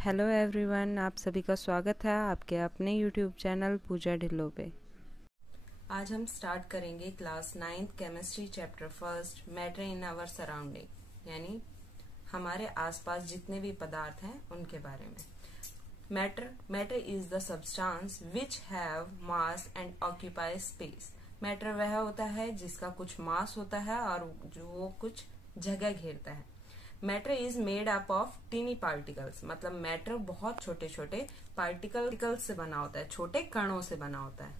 Hello everyone, आप सभी का स्वागत है आपके अपने यूट्यूब चैनल पूजा ढिल्लो पे। आज हम स्टार्ट करेंगे class 9th chemistry chapter first matter in our surrounding, यानी हमारे आसपास जितने भी पदार्थ हैं उनके बारे में। Matter is the substance which have mass and occupy space. Matter वह होता है जिसका कुछ मास होता है और जो वो कुछ जगह घेरता है। Matter is made up of tiny particles, मतलब मैटर बहुत छोटे छोटे पार्टिकल्स से बना होता है, छोटे कणों से बना होता है।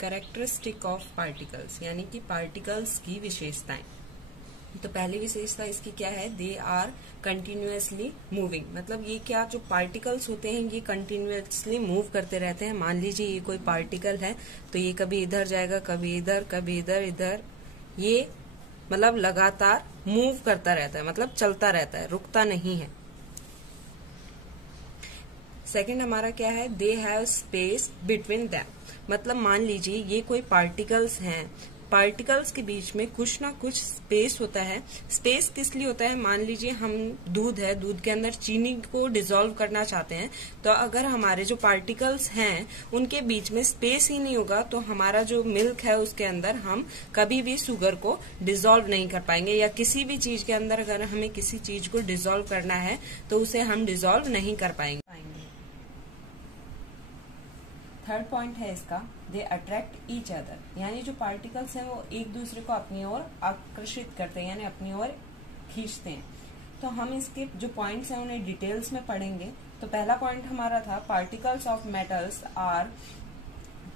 कैरेक्टरिस्टिक ऑफ पार्टिकल्स, यानी कि पार्टिकल्स की विशेषताएं। तो पहली विशेषता इसकी क्या है? दे आर कंटिन्यूअसली मूविंग, मतलब ये क्या जो पार्टिकल्स होते हैं ये कंटिन्यूअसली मूव करते रहते हैं। मान लीजिए ये कोई पार्टिकल है तो ये कभी इधर जाएगा, कभी इधर, कभी इधर इधर, ये मतलब लगातार मूव करता रहता है, मतलब चलता रहता है, रुकता नहीं है। सेकंड हमारा क्या है? They have space between them, मतलब मान लीजिए ये कोई पार्टिकल्स हैं, पार्टिकल्स के बीच में कुछ ना कुछ स्पेस होता है। स्पेस किस लिए होता है? मान लीजिए हम दूध है, दूध के अंदर चीनी को डिसॉल्व करना चाहते हैं, तो अगर हमारे जो पार्टिकल्स हैं उनके बीच में स्पेस ही नहीं होगा तो हमारा जो मिल्क है उसके अंदर हम कभी भी शुगर को डिसॉल्व नहीं कर पाएंगे, या किसी भी चीज के अंदर अगर हमें किसी चीज को डिसॉल्व करना है तो उसे हम डिसॉल्व नहीं कर पाएंगे। थर्ड पॉइंट है इसका, दे अट्रैक्ट ईच अदर, यानी जो पार्टिकल्स हैं वो एक दूसरे को अपनी ओर आकर्षित करते हैं, यानी अपनी ओर खींचते हैं। तो हम इसके जो पॉइंट्स हैं उन्हें डिटेल्स में पढ़ेंगे। तो पहला पॉइंट हमारा था particles of metals are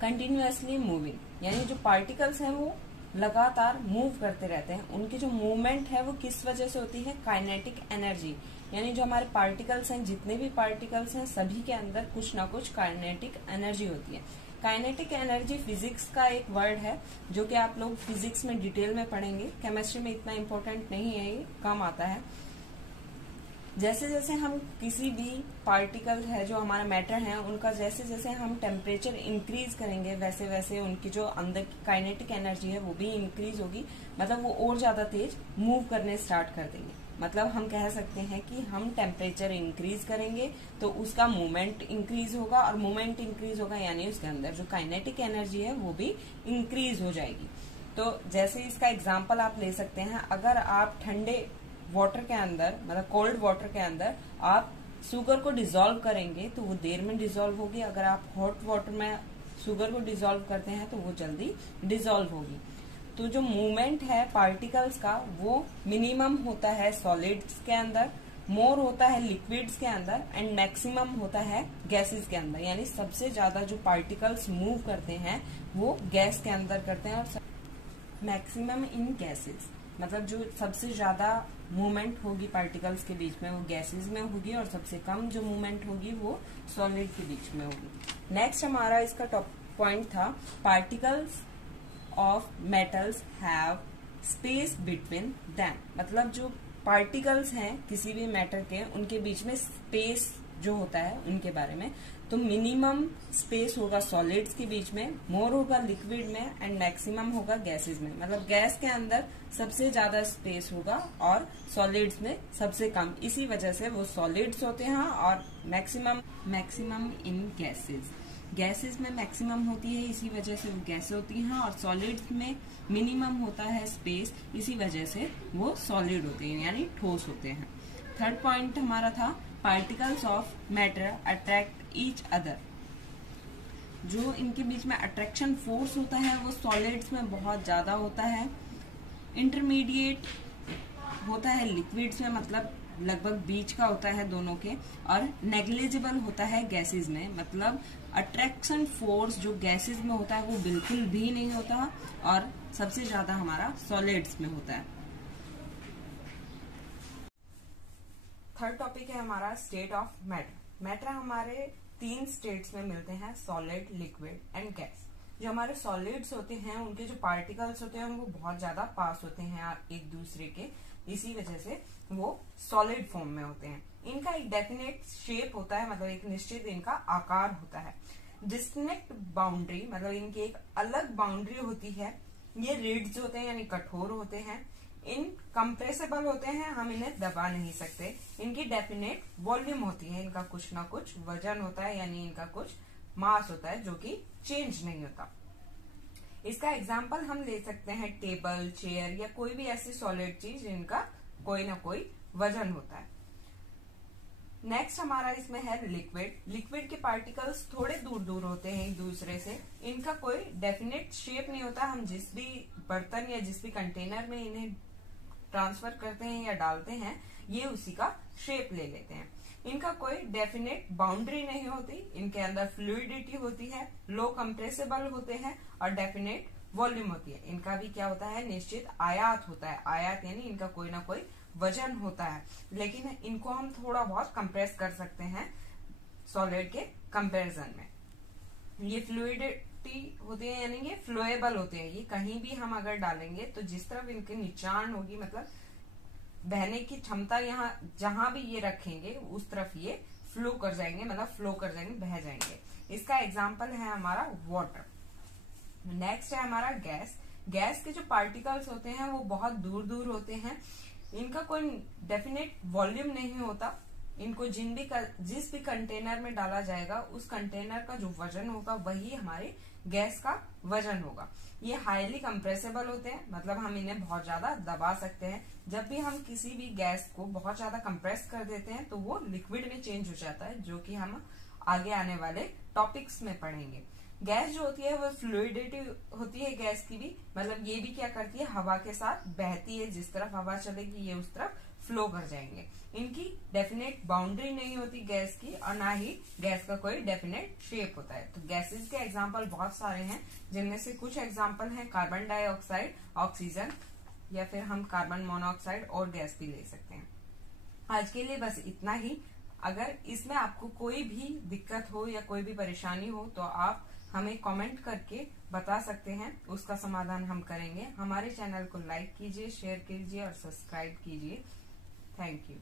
continuously moving, यानी जो पार्टिकल्स हैं वो लगातार मूव करते रहते हैं। उनकी जो मूवमेंट है वो किस वजह से होती है? काइनेटिक एनर्जी, यानी जो हमारे पार्टिकल्स हैं, जितने भी पार्टिकल्स हैं सभी के अंदर कुछ ना कुछ काइनेटिक एनर्जी होती है। काइनेटिक एनर्जी फिजिक्स का एक वर्ड है जो कि आप लोग फिजिक्स में डिटेल में पढ़ेंगे, केमिस्ट्री में इतना इम्पोर्टेंट नहीं है, ये कम आता है। जैसे जैसे हम किसी भी पार्टिकल है जो हमारा मैटर है उनका जैसे जैसे हम टेम्परेचर इंक्रीज करेंगे वैसे वैसे उनकी जो अंदर की काइनेटिक एनर्जी है वो भी इंक्रीज होगी, मतलब वो और ज्यादा तेज मूव करने स्टार्ट कर देंगे। मतलब हम कह सकते हैं कि हम टेम्परेचर इंक्रीज करेंगे तो उसका मूवमेंट इंक्रीज होगा, और मूवमेंट इंक्रीज होगा यानी उसके अंदर जो काइनेटिक एनर्जी है वो भी इंक्रीज हो जाएगी। तो जैसे इसका एग्जाम्पल आप ले सकते हैं, अगर आप ठंडे वाटर के अंदर, मतलब कोल्ड वाटर के अंदर आप शुगर को डिसॉल्व करेंगे तो वो देर में डिसॉल्व होगी। अगर आप हॉट वाटर में शुगर को डिसॉल्व करते हैं तो वो जल्दी डिसॉल्व होगी। तो जो मूवमेंट है पार्टिकल्स का वो मिनिमम होता है सॉलिड्स के अंदर, मोर होता है लिक्विड्स के अंदर, एंड मैक्सिमम होता है गैसेस के अंदर। यानी सबसे ज्यादा जो पार्टिकल्स मूव करते हैं वो गैस के अंदर करते हैं, और मैक्सिमम इन गैसेस, मतलब जो सबसे ज्यादा मूवमेंट होगी पार्टिकल्स के बीच में वो गैसेस में होगी, और सबसे कम जो मूवमेंट होगी वो सॉलिड के बीच में होगी। नेक्स्ट हमारा इसका टॉप पॉइंट था particles of metals have space between them, मतलब जो पार्टिकल्स हैं किसी भी मैटर के उनके बीच में स्पेस जो होता है उनके बारे में। तो मिनिमम स्पेस होगा सॉलिड्स के बीच में, मोर होगा लिक्विड में, एंड मैक्सिमम होगा गैसेस में, मतलब गैस के अंदर सबसे ज्यादा स्पेस होगा और सॉलिड्स में सबसे कम। इसी वजह से वो सॉलिड्स होते हैं, और मैक्सिमम इन गैसेस, गैसेस में मैक्सिमम होती है इसी वजह से वो गैस होती हैं, और सॉलिड्स में मिनिमम होता है स्पेस इसी वजह से वो सॉलिड होते हैं, यानी ठोस होते हैं। थर्ड पॉइंट हमारा था particles of matter attract each other, जो इनके बीच में अट्रैक्शन फोर्स होता है वो सॉलिड्स में बहुत ज्यादा होता है, इंटरमीडिएट होता है लिक्विड्स में, मतलब लगभग बीच का होता है दोनों के, और नेग्लिजिबल होता है गैसेस में, मतलब अट्रैक्शन फोर्स जो गैसेस में होता है वो बिल्कुल भी नहीं होता, और सबसे ज्यादा हमारा सॉलिड्स में होता है। थर्ड टॉपिक है हमारा स्टेट ऑफ मैटर। मैटर हमारे 3 स्टेट्स में मिलते हैं, सॉलिड, लिक्विड एंड गैस। जो हमारे सॉलिड्स होते हैं उनके जो पार्टिकल्स होते हैं वो बहुत ज्यादा पास होते हैं एक दूसरे के, इसी वजह से वो सॉलिड फॉर्म में होते हैं। इनका एक डेफिनेट शेप होता है, मतलब एक निश्चित इनका आकार होता है। डिस्टिंक्ट बाउंड्री, मतलब इनकी एक अलग बाउंड्री होती है। ये रिड्स होते हैं यानी कठोर होते हैं। इन कंप्रेसिबल होते हैं, हम इन्हें दबा नहीं सकते। इनकी डेफिनेट वॉल्यूम होती है, इनका कुछ ना कुछ वजन होता है, यानी इनका कुछ मास होता है जो कि चेंज नहीं होता। इसका एग्जाम्पल हम ले सकते हैं टेबल, चेयर या कोई भी ऐसी सॉलिड चीज जिनका कोई ना कोई वजन होता है। नेक्स्ट हमारा इसमें है लिक्विड। लिक्विड के पार्टिकल्स थोड़े दूर दूर होते हैं एक दूसरे से, इनका कोई डेफिनेट शेप नहीं होता। हम जिस भी बर्तन या जिस भी कंटेनर में इन्हें ट्रांसफर करते हैं या डालते हैं, ये उसी का शेप ले लेते हैं। इनका कोई डेफिनेट बाउंड्री नहीं होती, इनके अंदर फ्लूइडिटी होती है, लो कंप्रेसिबल होते हैं और डेफिनेट वॉल्यूम होती है। इनका भी क्या होता है, निश्चित आयात होता है। आयात यानी इनका कोई ना कोई वजन होता है, लेकिन इनको हम थोड़ा बहुत कंप्रेस कर सकते हैं सॉलिड के कंपैरिजन में। ये फ्लूइडिटी होती है, यानी ये फ्लोएबल होते हैं। ये कहीं भी हम अगर डालेंगे तो जिस तरफ इनकी निचाण होगी, मतलब बहने की क्षमता, यहाँ जहां भी ये रखेंगे उस तरफ ये फ्लो कर जाएंगे, मतलब फ्लो कर जाएंगे, बह जाएंगे। इसका एग्जाम्पल है हमारा वाटर। नेक्स्ट है हमारा गैस। गैस के जो पार्टिकल्स होते हैं वो बहुत दूर दूर होते हैं, इनका कोई डेफिनेट वॉल्यूम नहीं होता। इनको जिस भी कंटेनर में डाला जाएगा उस कंटेनर का जो वजन होगा वही हमारे गैस का वजन होगा। ये हाईली कंप्रेसिबल होते हैं, मतलब हम इन्हें बहुत ज्यादा दबा सकते हैं। जब भी हम किसी भी गैस को बहुत ज्यादा कंप्रेस कर देते हैं तो वो लिक्विड में चेंज हो जाता है, जो कि हम आगे आने वाले टॉपिक्स में पढ़ेंगे। गैस जो होती है वो फ्लूइडिटी होती है गैस की भी, मतलब ये भी क्या करती है, हवा के साथ बहती है। जिस तरफ हवा चलेगी ये उस तरफ फ्लो कर जाएंगे। इनकी डेफिनेट बाउंड्री नहीं होती गैस की, और ना ही गैस का कोई डेफिनेट शेप होता है। तो गैसेस के एग्जांपल बहुत सारे हैं, जिनमें से कुछ एग्जांपल हैं कार्बन डाइऑक्साइड, ऑक्सीजन, या फिर हम कार्बन मोनोऑक्साइड और गैस भी ले सकते हैं। आज के लिए बस इतना ही। अगर इसमें आपको कोई भी दिक्कत हो या कोई भी परेशानी हो तो आप हमें कमेंट करके बता सकते हैं, उसका समाधान हम करेंगे। हमारे चैनल को लाइक कीजिए, शेयर कीजिए और सब्सक्राइब कीजिए। Thank you.